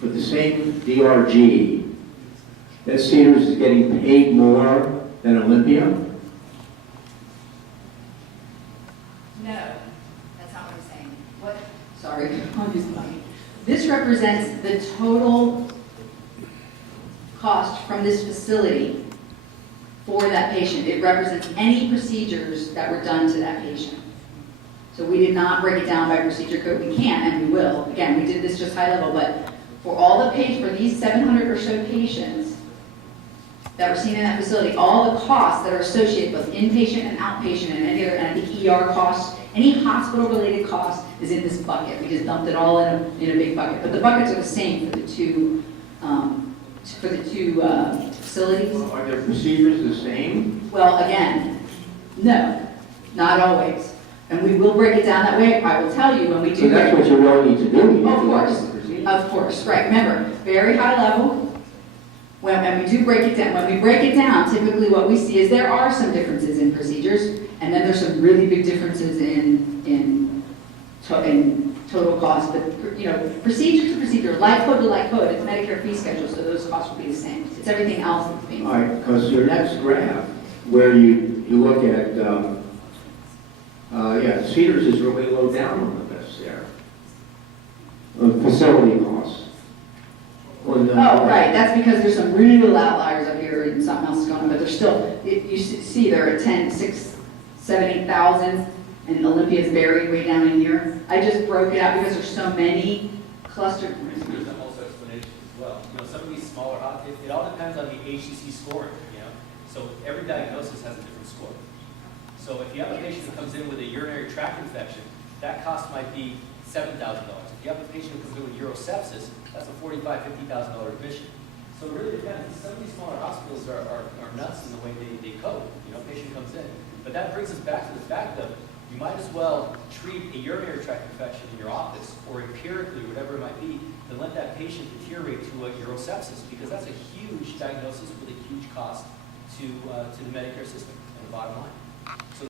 for the same DRG, that Cedars is getting paid more than Olympia? No, that's not what I'm saying. What? Sorry, I'll use the mic. This represents the total cost from this facility for that patient. It represents any procedures that were done to that patient. So we did not break it down by procedure code. We can and we will. Again, we did this just high level, but for all the patients, for these 700 or so patients that were seen in that facility, all the costs that are associated with inpatient and outpatient and any other, and I think ER costs, any hospital-related cost is in this bucket. We just dumped it all in a big bucket. But the buckets are the same for the two facilities. Well, are their procedures the same? Well, again, no, not always. And we will break it down that way. I will tell you when we do. So that's what you really need to do. You need Of to look at course, the procedures. of course, right. Remember, very high level. And we do break it down. When we break it down, typically what we see is there are some differences in procedures, and then there's some really big differences in total cost. But you know, procedure to procedure, like code to like code, it's Medicare fee schedule, so those costs will be the same. It's everything else that's being. All right, because your next graph, where you look at, yeah, Cedars is really low down on the list there. Facility costs. Oh, right, that's because there's some real outliers up here and something else is going on, but they're still, you see they're at 10, 6, 7, 8,000, and Olympia's buried way down in here. I just broke it out because there's so many clustered. There's a whole explanation as well. You know, some of these smaller, it all depends on the HCC scoring, you know? So every diagnosis has a different score. So if you have a patient who comes in with a urinary tract infection, that cost might be $7,000. If you have a patient who comes in with urosepsis, that's a $45,000, $50,000 admission. So it really depends. Some of these smaller hospitals are nuts in the way they code. You know, patient comes in. But that brings us back to the fact of you might as well treat a urinary tract infection in your office or empirically, whatever it might be, than let that patient deteriorate to a urosepsis, because that's a huge diagnosis with a huge cost to the Medicare system and the bottom line. So